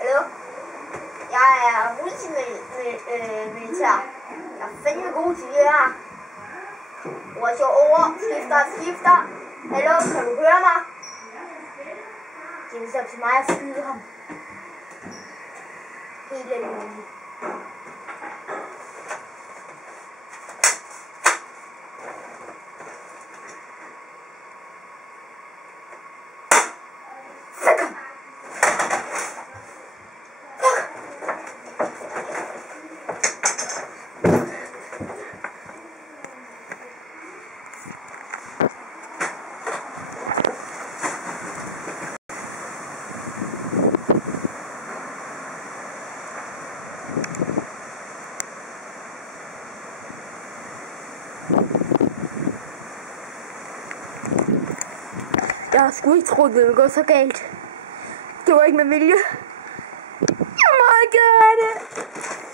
Hallo? Jeg er multimilitær. Jeg er fandme god til det her. Ord over. Skifter. Hallo, kan du høre mig? Det er så til mig at skyde ham. Helt almindeligt. Jeg har sgu ikke troet, det ville gå så galt. Det var ikke med vilje. Jeg er meget